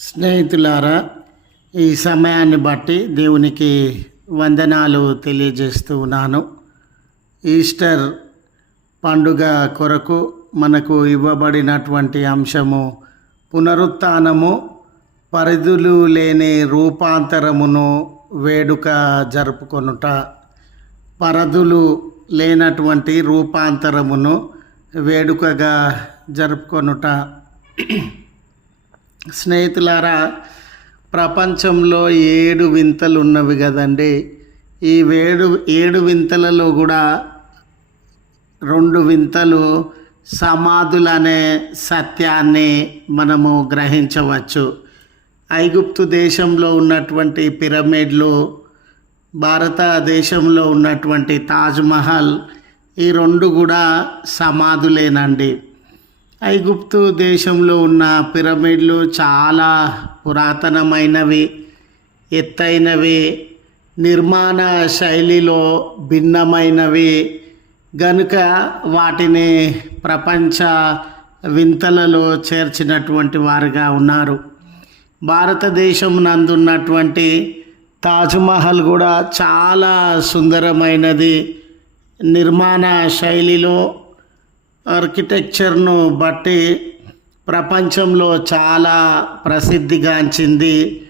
స్నేహితులారా ఈ సమయాన్ని బట్టి దేవునికి వందనాలు తెలియజేస్తూ ఉన్నాను. ఈస్టర్ పండుగ కొరకు మనకు ఇవ్వబడినటువంటి అంశము పునరుత్నము పరిధులు లేని రూపాంతరమును వేడుక జరుపుకొనుట పరదులు లేనటువంటి రూపాంతరమును వేడుకగా జరుపుకొనుట. స్నేహితులారా ప్రపంచంలో ఏడు వింతలు ఉన్నవి కదండి. ఈ వేడు ఏడు వింతలలో కూడా రెండు వింతలు సమాధులనే సత్యాన్ని మనము గ్రహించవచ్చు. ఐగుప్తు దేశంలో ఉన్నటువంటి పిరమిడ్లు భారతదేశంలో ఉన్నటువంటి తాజ్మహల్ ఈ రెండు కూడా సమాధులేనండి. ఐగుప్తు దేశంలో ఉన్న పిరమిడ్లు చాలా పురాతనమైనవి ఎత్తైనవి నిర్మాణ శైలిలో భిన్నమైనవి. గనుక వాటిని ప్రపంచ వింతలలో చేర్చినటువంటి వారుగా ఉన్నారు. భారతదేశం నందున్నటువంటి తాజ్మహల్ కూడా చాలా సుందరమైనది. నిర్మాణ శైలిలో ఆర్కిటెక్చర్ను బట్టి ప్రపంచంలో చాలా ప్రసిద్ధిగాంచింది.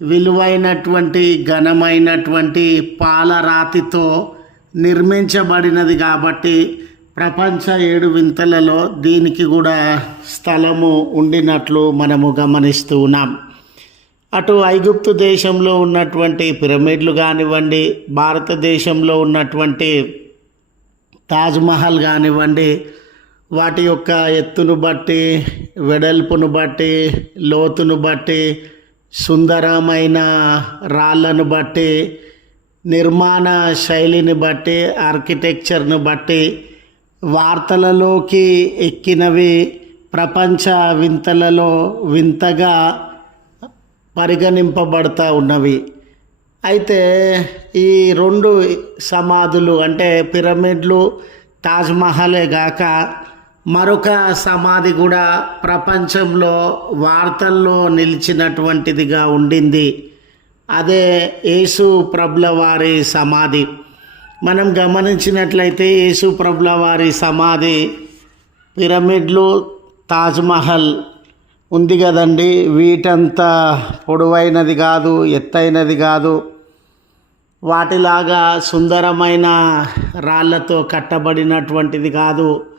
విలువైనటువంటి ఘనమైనటువంటి పాలరాతితో నిర్మించబడినది కాబట్టి ప్రపంచ ఏడు వింతలలో దీనికి కూడా స్థలము ఉండినట్లు మనము గమనిస్తూ ఉన్నాం. అటు ఐగుప్తు దేశంలో ఉన్నటువంటి పిరమిడ్లు కానివ్వండి భారతదేశంలో ఉన్నటువంటి తాజ్మహల్ కానివ్వండి వాటి యొక్క ఎత్తును బట్టి వెడల్పును బట్టి లోతును బట్టి సుందరమైన రాళ్ళను బట్టి నిర్మాణ శైలిని బట్టి ఆర్కిటెక్చర్ను బట్టి వార్తలలోకి ఎక్కినవి ప్రపంచ వింతలలో వింతగా పరిగణింపబడతా ఉన్నవి. అయితే ఈ రెండు సమాధులు అంటే పిరమిడ్లు తాజ్మహలే గాక మరొక సమాధి కూడా ప్రపంచంలో వార్తల్లో నిలిచినటువంటిదిగా ఉండింది. అదే యేసు ప్రభుల వారి సమాధి. మనం గమనించినట్లయితే యేసు ప్రభుల వారి సమాధి పిరమిడ్లు తాజ్మహల్ ఉంది కదండి. వీటంత పొడవైనది కాదు ఎత్తైనది కాదు. వాటిలాగా సుందరమైన రాళ్ళతో కట్టబడినటువంటిది కాదు.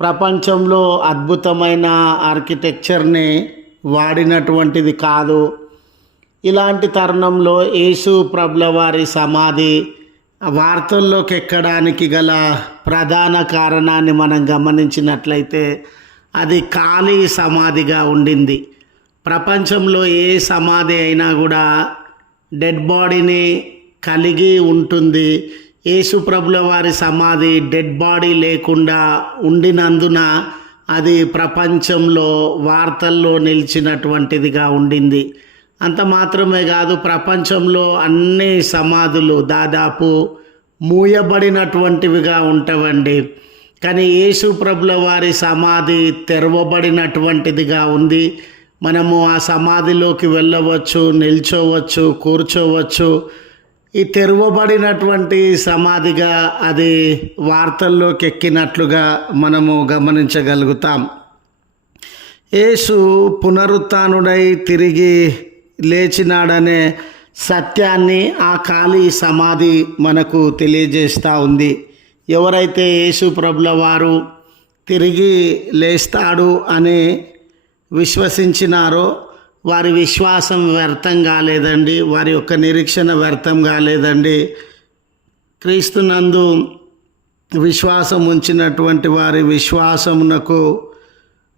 ప్రపంచంలో అద్భుతమైన ఆర్కిటెక్చర్ని వాడినటువంటిది కాదు. ఇలాంటి తరుణంలో యేసు ప్రభుల వారి సమాధి వార్తల్లోకి ఎక్కడానికి గల ప్రధాన కారణాన్ని మనం గమనించినట్లయితే అది ఖాళీ సమాధిగా ఉండింది. ప్రపంచంలో ఏ సమాధి అయినా కూడా డెడ్ బాడీని కలిగి ఉంటుంది. యేసుప్రభుల వారి సమాధి డెడ్ బాడీ లేకుండా ఉండినందున అది ప్రపంచంలో వార్తల్లో నిలిచినటువంటిదిగా ఉండింది. అంత మాత్రమే కాదు ప్రపంచంలో అన్ని సమాధులు దాదాపు మూయబడినటువంటివిగా ఉంటవండి. కానీ యేసు ప్రభుల వారి సమాధి తెరవబడినటువంటిదిగా ఉంది. మనము ఆ సమాధిలోకి వెళ్ళవచ్చు నిల్చోవచ్చు కూర్చోవచ్చు ఈ తెరవబడినటువంటి సమాధిగా అది వార్తల్లోకి ఎక్కినట్లుగా మనము గమనించగలుగుతాం. యేసు పునరుత్నుడై తిరిగి లేచినాడనే సత్యాన్ని ఆ ఖాళీ సమాధి మనకు తెలియజేస్తూ ఉంది. ఎవరైతే యేసు ప్రభుల వారు తిరిగి లేస్తాడు అని విశ్వసించినారో వారి విశ్వాసం వ్యర్థం కాలేదండి వారి యొక్క నిరీక్షణ వ్యర్థం కాలేదండి. క్రీస్తునందు విశ్వాసం ఉంచినటువంటి వారి విశ్వాసమునకు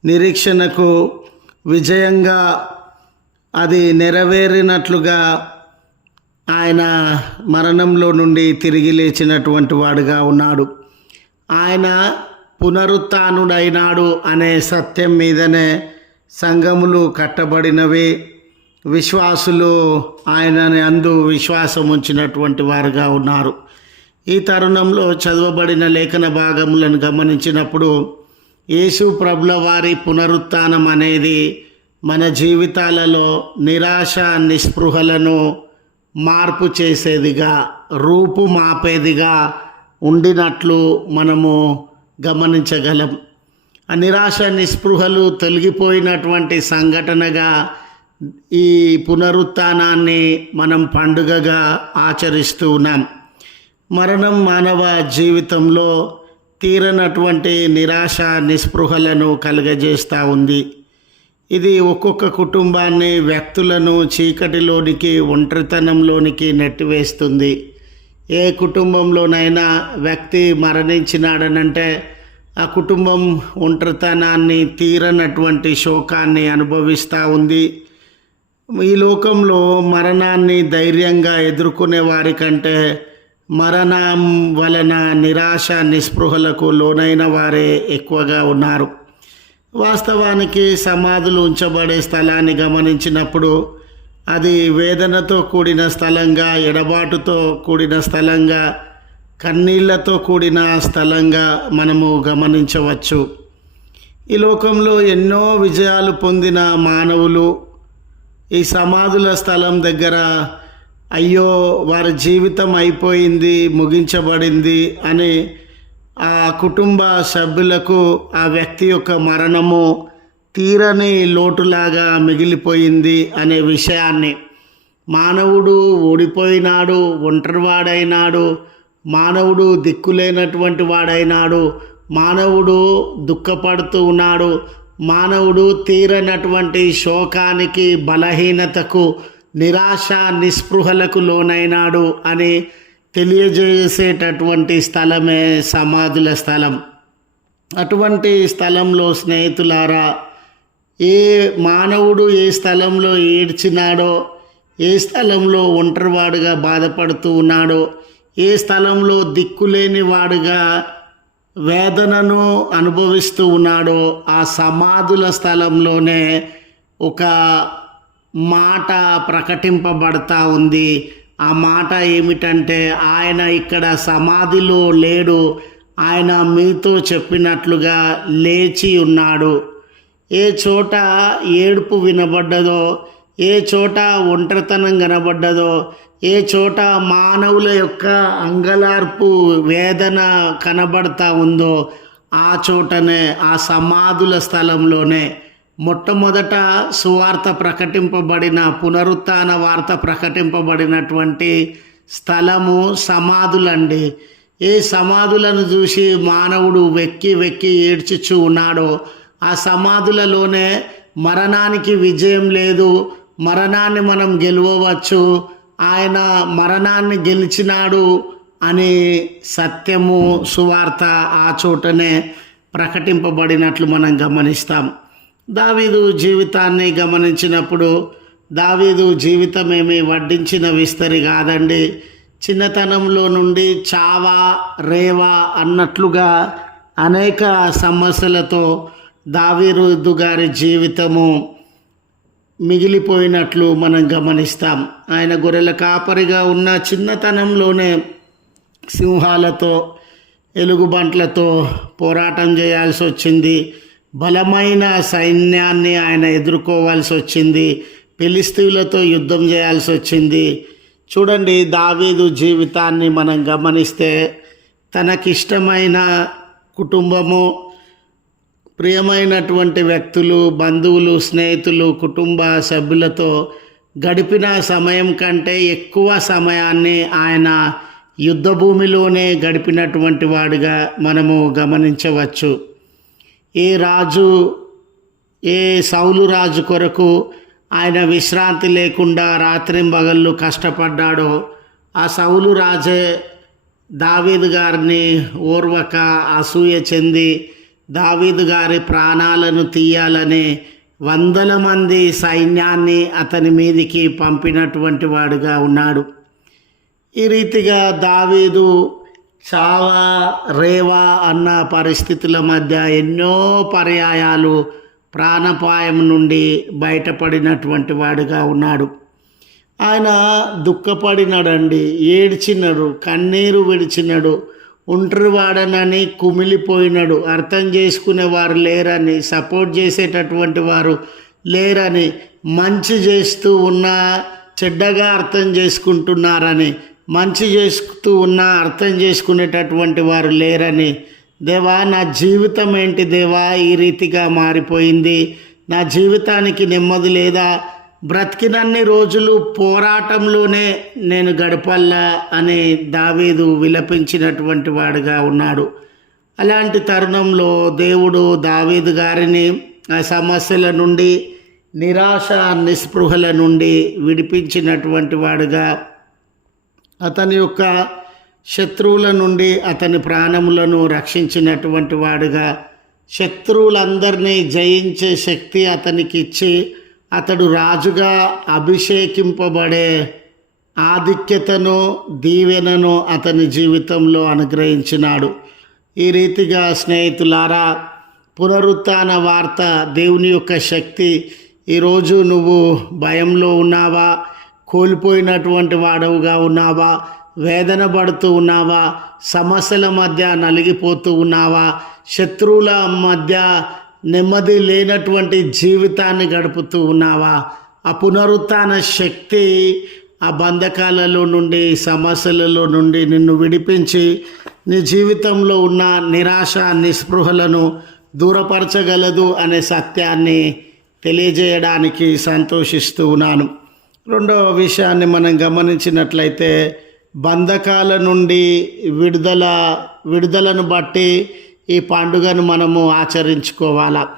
నిరీక్షణకు విజయంగా అది నెరవేరినట్లుగా ఆయన మరణంలో నుండి తిరిగి లేచినటువంటి వాడుగా ఉన్నాడు. ఆయన పునరుత్నుడైనాడు అనే సత్యం మీదనే సంఘములు కట్టబడినవి విశ్వాసులు ఆయనని అందు విశ్వాసం ఉంచినటువంటి వారుగా ఉన్నారు. ఈ తరుణంలో చదవబడిన లేఖన భాగములను గమనించినప్పుడు యేసు ప్రభుల వారి పునరుత్థానం అనేది మన జీవితాలలో నిరాశ నిస్పృహలను మార్పు చేసేదిగా రూపు మాపేదిగా ఉండినట్లు మనము గమనించగలం. నిరాశ నిస్పృహలు తొలగిపోయినటువంటి సంఘటనగా ఈ పునరుత్థానాన్ని మనం పండుగగా ఆచరిస్తూ ఉన్నాం. మరణం మానవ జీవితంలో తీరనటువంటి నిరాశ నిస్పృహలను కలుగజేస్తూ ఉంది. ఇది ఒక్కొక్క కుటుంబాన్ని వ్యక్తులను చీకటిలోనికి ఒంటరితనంలోనికి నెట్టివేస్తుంది. ఏ కుటుంబంలోనైనా వ్యక్తి మరణించినాడనంటే ఆ కుటుంబం ఒంటరితనాన్ని తీరనటువంటి శోకాన్ని అనుభవిస్తూ ఉంది. ఈ లోకంలో మరణాన్ని ధైర్యంగా ఎదుర్కొనే వారికంటే మరణం వలన నిరాశ నిస్పృహలకు లోనైన వారే ఎక్కువగా ఉన్నారు. వాస్తవానికి సమాధులు ఉంచబడే స్థలాన్ని గమనించినప్పుడు అది వేదనతో కూడిన స్థలంగా ఎడబాటుతో కూడిన స్థలంగా కన్నీళ్ళతో కూడిన స్థలంగా మనము గమనించవచ్చు. ఈ లోకంలో ఎన్నో విజయాలు పొందిన మానవులు ఈ సమాధుల స్థలం దగ్గర అయ్యో వారి జీవితం అయిపోయింది ముగించబడింది అని ఆ కుటుంబ సభ్యులకు ఆ వ్యక్తి యొక్క మరణము తీరని లోటులాగా మిగిలిపోయింది అనే విషయాన్ని. మానవుడు ఓడిపోయినాడు ఒంటరివాడైనాడు మానవుడు దిక్కులేనటువంటి వాడైనాడు. మానవుడు దుఃఖపడుతూ ఉన్నాడు. మానవుడు తీరనటువంటి శోకానికి బలహీనతకు నిరాశ నిస్పృహలకు లోనైనాడు అని తెలియజేసేటటువంటి స్థలమే సమాధుల స్థలం. అటువంటి స్థలంలో స్నేహితులారా ఏ మానవుడు ఏ స్థలంలో ఏడ్చినాడో ఏ స్థలంలో ఒంటరివాడుగా బాధపడుతూ ఉన్నాడో ఏ స్థలంలో దిక్కులేని వాడుగా వేదనను అనుభవిస్తూ ఉన్నాడో ఆ సమాధుల స్థలంలోనే ఒక మాట ప్రకటింపబడతా ఉంది. ఆ మాట ఏమిటంటే ఆయన ఇక్కడ సమాధిలో లేడు. ఆయన మీతో చెప్పినట్లుగా లేచి ఉన్నాడు. ఏ చోట ఏడుపు వినబడ్డదో ఏ చోట ఒంటరితనం కనబడ్డదో ఏ చోట మానవుల యొక్క అంగలార్పు వేదన కనబడతా ఉందో ఆ చోటనే ఆ సమాధుల స్థలంలోనే. మొట్టమొదట సువార్త ప్రకటింపబడిన పునరుత్థాన వార్త ప్రకటింపబడినటువంటి స్థలము సమాధులండి. ఏ సమాధులను చూసి మానవుడు వెక్కి వెక్కి ఏడ్చుచు ఉన్నాడో ఆ సమాధులలోనే మరణానికి విజయం లేదు. మరణాన్ని మనం గెలవవచ్చు. ఆయన మరణాన్ని గెలిచినాడు అనే సత్యము సువార్త ఆ చోటనే ప్రకటింపబడినట్లు మనం గమనిస్తాం. దావీదు జీవితాన్ని గమనించినప్పుడు దావీదు జీవితం ఏమి వడ్డించిన విస్తరి కాదండి. చిన్నతనంలో నుండి చావా రేవా అన్నట్లుగా అనేక సమస్యలతో దావీరుద్దు గారి జీవితము మిగిలిపోయినట్లు మనం గమనిస్తాం. ఆయన గొర్రెల కాపరిగా ఉన్న చిన్నతనంలోనే సింహాలతో ఎలుగుబంట్లతో పోరాటం చేయాల్సి వచ్చింది. బలమైన సైన్యాన్ని ఆయన ఎదుర్కోవాల్సి వచ్చింది. ఫిలిస్తీన్లతో యుద్ధం చేయాల్సి వచ్చింది. చూడండి దావీదు జీవితాన్ని మనం గమనిస్తే తనకిష్టమైన కుటుంబము ప్రియమైనటువంటి వ్యక్తులు బంధువులు స్నేహితులు కుటుంబ సభ్యులతో గడిపిన సమయం కంటే ఎక్కువ సమయాన్ని ఆయన యుద్ధభూమిలోనే గడిపినటువంటి వాడుగా మనము గమనించవచ్చు. ఏ రాజు ఏ సౌలు రాజు కొరకు ఆయన విశ్రాంతి లేకుండా రాత్రింబగళ్ళు కష్టపడ్డాడో ఆ సౌలు రాజే దావీదు గారిని ఓర్వక అసూయ చెంది దావీదు గారి ప్రాణాలను తీయాలనే వందల మంది సైన్యాన్ని అతని మీదికి పంపినటువంటి వాడుగా ఉన్నాడు. ఈ రీతిగా దావీదు చావా రేవా అన్న పరిస్థితుల మధ్య ఎన్నో పర్యాయాలు ప్రాణపాయం నుండి బయటపడినటువంటి వాడుగా ఉన్నాడు. ఆయన దుఃఖపడినాడండి ఏడ్చినాడు కన్నీరు విడిచినాడు ఒంటరివాడనని కుమిలిపోయినాడు. అర్థం చేసుకునే వారు లేరని సపోర్ట్ చేసేటటువంటి వారు లేరని మంచి చేస్తూ ఉన్నా చెడ్డగా అర్థం చేసుకుంటున్నారని మంచి చేస్తూ ఉన్నా అర్థం చేసుకునేటటువంటి వారు లేరని. దేవా నా జీవితం ఏంటి దేవా? ఈ రీతిగా మారిపోయింది. నా జీవితానికి నెమ్మది లేదా? బ్రతికినన్ని రోజులు పోరాటంలోనే నేను గడపల్లా అని దావీదు విలపించినటువంటి వాడుగా ఉన్నాడు. అలాంటి తరుణంలో దేవుడు దావీదు గారిని ఆ సమస్యల నుండి నిరాశ నిస్పృహల నుండి విడిపించినటువంటి వాడుగా అతని యొక్క శత్రువుల నుండి అతని ప్రాణములను రక్షించినటువంటి వాడుగా శత్రువులందరినీ జయించే శక్తి అతనికి ఇచ్చి అతడు రాజుగా అభిషేకింపబడే ఆధిక్యతను దీవెనను అతని జీవితంలో అనుగ్రహించినాడు. ఈ రీతిగా స్నేహితులారా పునరుత్న వార్త దేవుని యొక్క శక్తి. ఈరోజు నువ్వు భయంలో ఉన్నావా? కోల్పోయినటువంటి వాడవుగా ఉన్నావా? వేదన పడుతూ ఉన్నావా? సమస్యల మధ్య నలిగిపోతూ ఉన్నావా? శత్రువుల మధ్య నెమ్మది లేనటువంటి జీవితాన్ని గడుపుతూ ఉన్నావా? ఆ పునరుత్న శక్తి ఆ బంధకాలలో నుండి సమస్యలలో నుండి నిన్ను విడిపించి నీ జీవితంలో ఉన్న నిరాశ నిస్పృహలను దూరపరచగలదు అనే సత్యాన్ని తెలియజేయడానికి సంతోషిస్తూ ఉన్నాను. రెండవ విషయాన్ని మనం గమనించినట్లయితే బంధకాల నుండి విడుదల విడుదలను బట్టి ఈ పండుగను మనము ఆచరించుకోవాలా?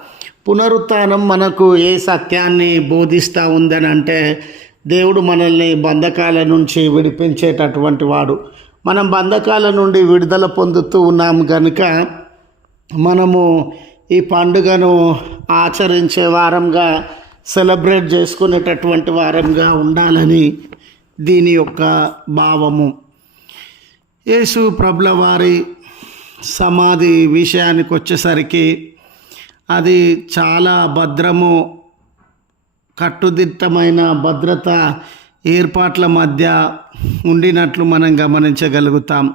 పునరుత్థానం మనకు ఏ సత్యాన్ని బోధిస్తూ ఉందని అంటే దేవుడు మనల్ని బంధకాల నుంచి విడిపించేటటువంటి వాడు. మనం బంధకాల నుండి విడుదల పొందుతూ ఉన్నాం కనుక మనము ఈ పండుగను ఆచరించే వారంగా సెలబ్రేట్ చేసుకునేటటువంటి వారంగా ఉండాలని దీని యొక్క భావము. యేసు ప్రభుల వారి సమాధి విషయానికి వచ్చేసరికి అది చాలా భద్రము కట్టుదిట్టమైన భద్రత ఏర్పాట్ల మధ్య ఉండినట్లు మనం గమనించగలుగుతాం.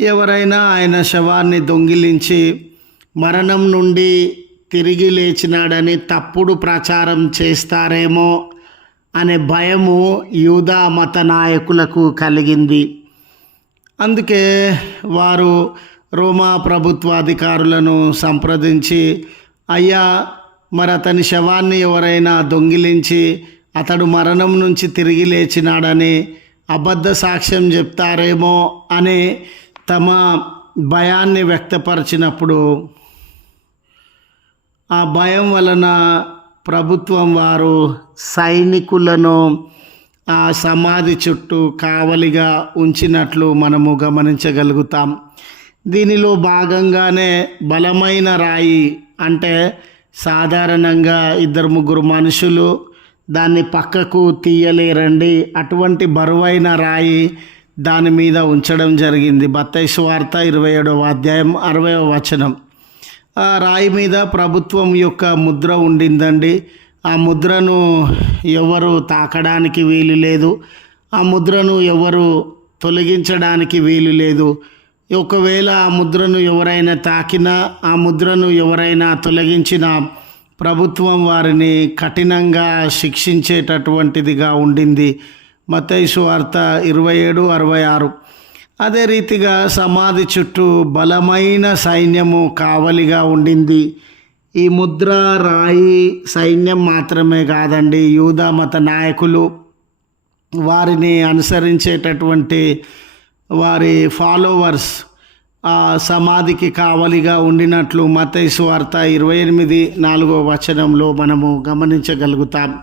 ఎవరైనా ఆయన శవాన్ని దొంగిలించి మరణం నుండి తిరిగి లేచినాడని తప్పుడు ప్రచారం చేస్తారేమో అనే భయము యూదా మత నాయకులకు కలిగింది. అందుకే వారు రోమా ప్రభుత్వ అధికారులను సంప్రదించి అయ్యా మరి అతని శవాన్ని ఎవరైనా దొంగిలించి అతడు మరణం నుంచి తిరిగి లేచినాడని అబద్ధ సాక్ష్యం చెప్తారేమో అని తమ భయాన్ని వ్యక్తపరిచినప్పుడు ఆ భయం వలన ప్రభుత్వం వారు సైనికులను ఆ సమాధి చుట్టూ కావలిగా ఉంచినట్లు మనము గమనించగలుగుతాం. దీనిలో భాగంగానే బలమైన రాయి అంటే సాధారణంగా ఇద్దరు ముగ్గురు మనుషులు దాన్ని పక్కకు తీయలేరండి. అటువంటి బరువైన రాయి దాని మీద ఉంచడం జరిగింది. బత్తైసు వార్త ఇరవై ఏడవ అధ్యాయం అరవై వచనం. ఆ రాయి మీద ప్రభుత్వం యొక్క ముద్ర ఉండిందండి. ఆ ముద్రను ఎవరు తాకడానికి వీలు లేదు. ఆ ముద్రను ఎవరు తొలగించడానికి వీలు లేదు. ఒకవేళ ఆ ముద్రను ఎవరైనా తాకినా ఆ ముద్రను ఎవరైనా తొలగించినా ప్రభుత్వం వారిని కఠినంగా శిక్షించేటటువంటిదిగా ఉండింది. మతైసు వార్త ఇరవై ఏడు అరవై ఆరు అదే రీతిగా సమాధి చుట్టూ బలమైన సైన్యము కావలిగా ఉండింది. ఈ ముద్ర రాయి సైన్యం మాత్రమే కాదండి యూదా మత నాయకులు వారిని అనుసరించేటటువంటి వారి ఫాలోవర్స్ ఆ సమాధికి కావలిగా ఉండినట్లు మతైసు వార్త ఇరవై ఎనిమిది నాలుగో వచనంలో మనము గమనించగలుగుతాం.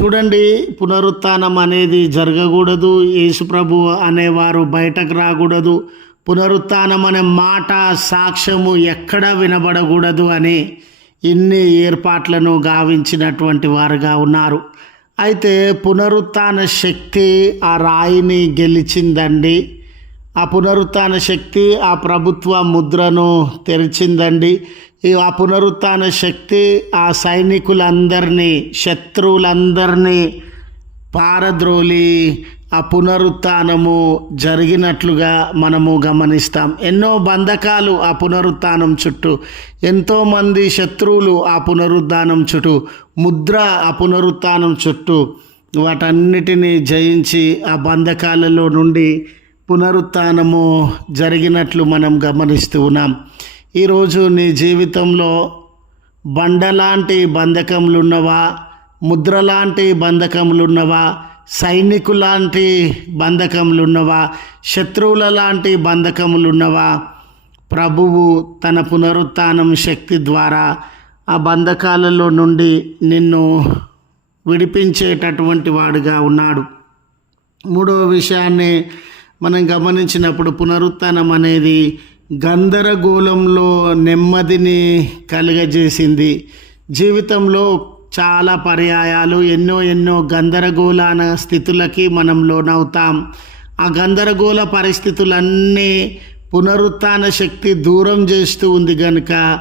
చూడండి పునరుత్నం అనేది జరగకూడదు యేసుప్రభు అనేవారు బయటకు రాకూడదు. పునరుత్థానం అనే మాట సాక్ష్యము ఎక్కడ వినబడకూడదు అని ఇన్ని ఏర్పాట్లను గావించినటువంటి వారుగా ఉన్నారు. అయితే పునరుత్న శక్తి ఆ రాయిని గెలిచిందండి. ఆ పునరుత్న శక్తి ఆ ప్రభుత్వ ముద్రను తెరిచిందండి. ఈ ఆ పునరుత్న శక్తి ఆ సైనికులందరినీ శత్రువులందరినీ పారద్రోలి ఆ పునరుత్నము జరిగినట్లుగా మనము గమనిస్తాం. ఎన్నో బంధకాలు ఆ పునరుత్నం చుట్టూ ఎంతోమంది శత్రువులు ఆ పునరుద్ధానం చుట్టూ ముద్ర ఆ పునరుత్నం చుట్టూ వాటన్నిటినీ జయించి ఆ బంధకాలలో నుండి పునరుత్నము జరిగినట్లు మనం గమనిస్తూ ఉన్నాం. ఈరోజు నీ జీవితంలో బండలాంటి బంధకములున్నవా ముద్రలాంటి బంధకములున్నవా సైనికులాంటి బంధకములున్నవా? శత్రువుల లాంటి బంధకములున్నవా? ప్రభువు తన పునరుత్నం శక్తి ద్వారా ఆ బంధకాలలో నుండి నిన్ను విడిపించేటటువంటి వాడుగా ఉన్నాడు. మూడవ విషయాన్ని మనం గమనించినప్పుడు పునరుత్నం అనేది గందరగోళంలో నెమ్మదిని కలుగజేసింది. జీవితంలో చాలా పర్యాయాలు ఎన్నో ఎన్నో గందరగోళాన స్థితులకి మనం లోనవుతాం. ఆ గందరగోళ పరిస్థితులన్నీ పునరుత్న శక్తి దూరం చేస్తూ ఉంది కనుక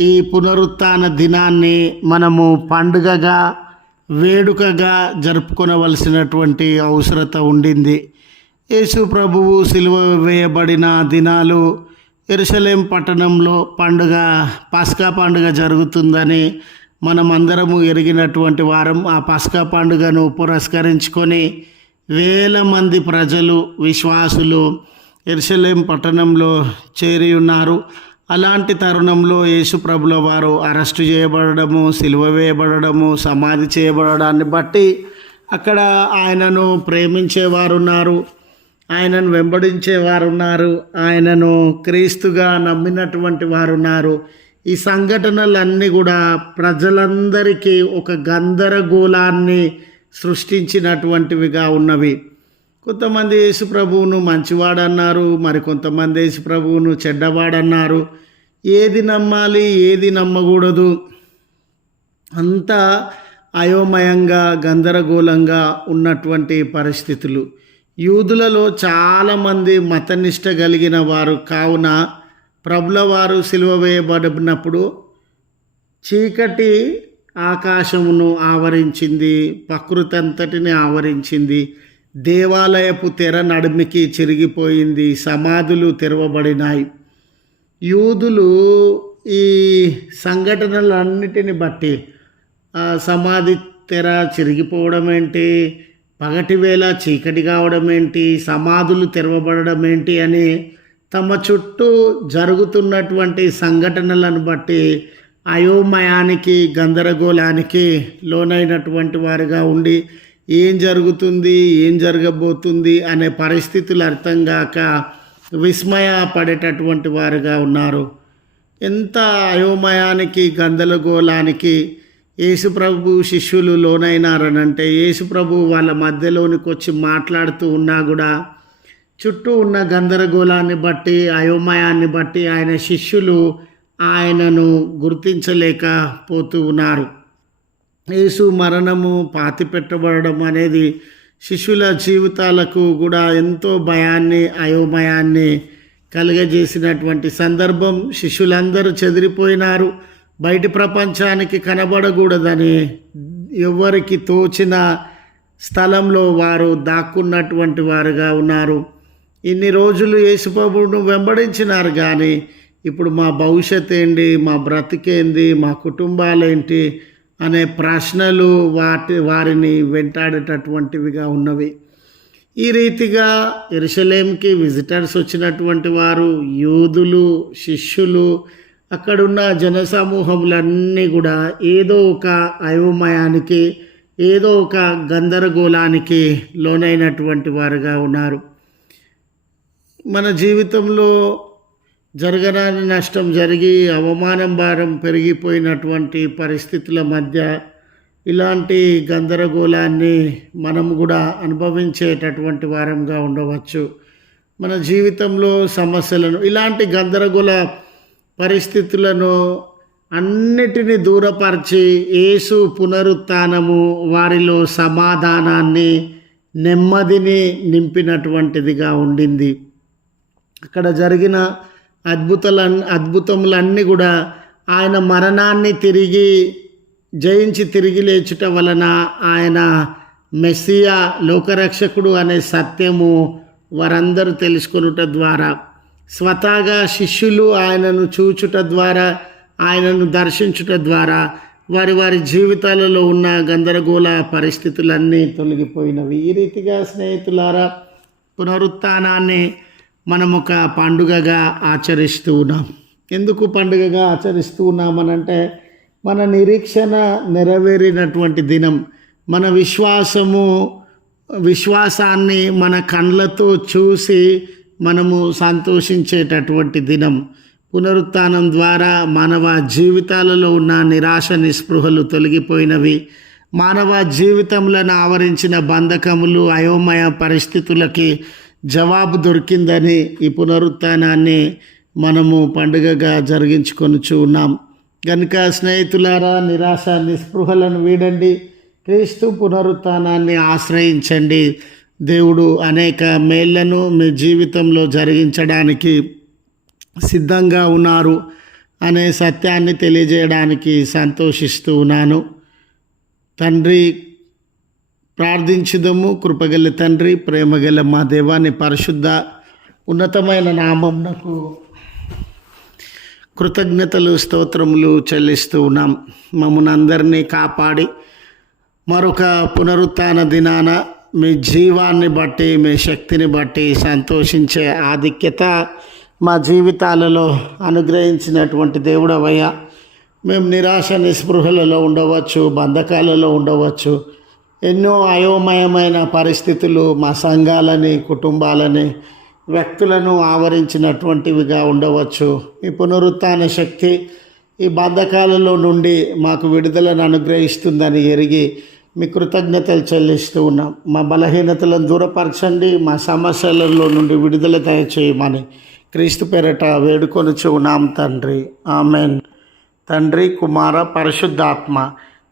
ఈ పునరుత్న దినాన్ని మనము పండుగగా వేడుకగా జరుపుకొనవలసినటువంటి అవసరత ఉండింది. యేసు ప్రభువు సిలువ వేయబడిన దినాలు ఎరుసలేం పట్టణంలో పండుగ పస్కా పండుగ జరుగుతుందని మనం అందరము ఎరిగినటువంటి వారం ఆ పస్కా పండుగను పురస్కరించుకొని వేల మంది ప్రజలు విశ్వాసులు ఎరుసలేం పట్టణంలో చేరి ఉన్నారు. అలాంటి తరుణంలో యేసుప్రభుల వారు అరెస్టు చేయబడము సిలువ వేయబడము సమాధి చేయబడడాన్ని బట్టి అక్కడ ఆయనను ప్రేమించేవారు ఉన్నారు ఆయనను వెంబడించేవారు ఉన్నారు ఆయనను క్రీస్తుగా నమ్మినటువంటి వారు ఉన్నారు ఈ సంఘటనలన్నీ కూడా ప్రజలందరికీ ఒక గందరగోళాన్ని సృష్టించినటువంటివిగా ఉన్నవి. కొంతమంది యేసు ప్రభువును మంచివాడన్నారు మరి కొంతమంది యేసు ప్రభువును చెడ్డవాడన్నారు. ఏది నమ్మాలి ఏది నమ్మకూడదు. అంతా అయోమయంగా గందరగోళంగా ఉన్నటువంటి పరిస్థితులు. యూదులలో చాలామంది మతనిష్ట కలిగిన వారు కావున ప్రభుల వారు సిలువ వేయబడినప్పుడు చీకటి ఆకాశమును ఆవరించింది ప్రకృతి అంతటిని ఆవరించింది. దేవాలయపు తెర నడుమికి చిరిగిపోయింది సమాధులు తెరవబడినాయి. యూదులు ఈ సంఘటనలన్నిటిని బట్టి సమాధి తెర చిరిగిపోవడం ఏంటి పగటివేళ చీకటి కావడం ఏంటి సమాధులు తెరవబడడం ఏంటి అని తమ చుట్టూ జరుగుతున్నటువంటి సంఘటనలను బట్టి అయోమయానికి గందరగోళానికి లోనైనటువంటి వారుగా ఉండి ఏం జరుగుతుంది ఏం జరగబోతుంది అనే పరిస్థితులు అర్థం కాక విస్మయపడేటటువంటి వారుగా ఉన్నారు. ఎంత అయోమయానికి గందరగోళానికి యేసుప్రభు శిష్యులు లోనైనారనంటే యేసుప్రభు వాళ్ళ మధ్యలోనికి వచ్చి మాట్లాడుతూ ఉన్నా కూడా చుట్టూ ఉన్న గందరగోళాన్ని బట్టి అయోమయాన్ని బట్టి ఆయన శిష్యులు ఆయనను గుర్తించలేకపోతూ ఉన్నారు యేసు మరణము పాతి పెట్టబడడం అనేది శిష్యుల జీవితాలకు కూడా ఎంతో భయాన్ని అయోమయాన్ని కలుగజేసినటువంటి సందర్భం. శిష్యులందరూ చెదిరిపోయినారు. బయటి ప్రపంచానికి కనబడకూడదని ఎవరికి తోచిన స్థలంలో వారు దాక్కున్నటువంటి వారుగా ఉన్నారు. ఇన్ని రోజులు యేసుప్రభువును వెంబడించినారు కానీ ఇప్పుడు మా భవిష్యత్ ఏంటి మా బ్రతికేంది మా కుటుంబాలేంటి అనే ప్రశ్నలు వాటి వారిని వెంటాడేటటువంటివిగా ఉన్నవి. ఈ రీతిగా ఎరుసలేంకి విజిటర్స్ వచ్చినటువంటి వారు యూదులు శిష్యులు అక్కడున్న జనసమూహములన్నీ కూడా ఏదో ఒక అయోమయానికి ఏదో ఒక గందరగోళానికి లోనైనటువంటి వారుగా ఉన్నారు. మన జీవితంలో జరగరాని నష్టం జరిగి అవమానం భారం పెరిగిపోయినటువంటి పరిస్థితుల మధ్య ఇలాంటి గందరగోళాన్ని మనం కూడా అనుభవించేటటువంటి వారంగా ఉండవచ్చు. మన జీవితంలో సమస్యలను ఇలాంటి గందరగోళ పరిస్థితులను అన్నిటిని దూరపరిచి యేసు పునరుత్నము వారిలో సమాధానాన్ని నెమ్మదిని నింపినటువంటిదిగా ఉండింది. అక్కడ జరిగిన అద్భుతాల అద్భుతములన్నీ కూడా ఆయన మరణాన్ని తిరిగి జయించి తిరిగి లేచుట వలన ఆయన మెస్సియా లోకరక్షకుడు అనే సత్యము వారందరూ తెలుసుకొనుట ద్వారా స్వతహాగా శిష్యులు ఆయనను చూచుట ద్వారా ఆయనను దర్శించుట ద్వారా వారి వారి జీవితాలలో ఉన్న గందరగోళ పరిస్థితులన్నీ తొలగిపోయినవి. ఈ రీతిగా స్నేహితులారా పునరుత్నాన్ని మనం ఒక పండుగగా ఆచరిస్తూ ఉన్నాం. ఎందుకు పండుగగా ఆచరిస్తూ ఉన్నామనంటే మన నిరీక్షణ నెరవేరినటువంటి దినం మన విశ్వాసము విశ్వాసాన్ని మన కండ్లతో చూసి మనము సంతోషించేటటువంటి దినం. పునరుత్నం ద్వారా మానవ జీవితాలలో ఉన్న నిరాశ నిస్పృహలు తొలగిపోయినవి. మానవ జీవితంలో ఆవరించిన బంధకములు అయోమయ పరిస్థితులకి జవాబు దొరికిందని ఈ పునరుత్థానాన్ని మనము పండుగగా జరిగించుకొనుచు ఉన్నాం. కనుక స్నేహితులారా నిరాశ నిస్పృహలను వీడండి. క్రీస్తు పునరుత్థానాన్ని ఆశ్రయించండి. దేవుడు అనేక మేళ్ళను మీ జీవితంలో జరిగించడానికి సిద్ధంగా ఉన్నారు అనే సత్యాన్ని తెలియజేయడానికి సంతోషిస్తూ ఉన్నాను. తండ్రి ప్రార్థించుదము. కృపగల తండ్రి ప్రేమగల మా దేవాన్ని పరిశుద్ధ ఉన్నతమైన నామంనకు కృతజ్ఞతలు స్తోత్రములు చెల్లిస్తూ ఉన్నాం. మమ్మల్ని అందరినీ కాపాడి మరొక పునరుత్న దినాన మీ జీవాన్ని బట్టి మీ శక్తిని బట్టి సంతోషించే ఆధిక్యత మా జీవితాలలో అనుగ్రహించినటువంటి దేవుడవయ్యా. మేము నిరాశ నిస్పృహలలో ఉండవచ్చు బంధకాలలో ఉండవచ్చు. ఎన్నో అయోమయమైన పరిస్థితులు మా సంఘాలని కుటుంబాలని వ్యక్తులను ఆవరించినటువంటివిగా ఉండవచ్చు. ఈ పునరుత్న శక్తి ఈ బంధకాలలో నుండి మాకు విడుదలను అనుగ్రహిస్తుందని ఎరిగి మీ కృతజ్ఞతలు చెల్లిస్తూ ఉన్నాం. మా బలహీనతలను దూరపరచండి. మా సమస్యలలో నుండి విడుదల దయచేయమని క్రీస్తు పేరట వేడుకొనుచు ఉన్నాం తండ్రి. ఆమెన్. తండ్రి కుమార పరిశుద్ధాత్మ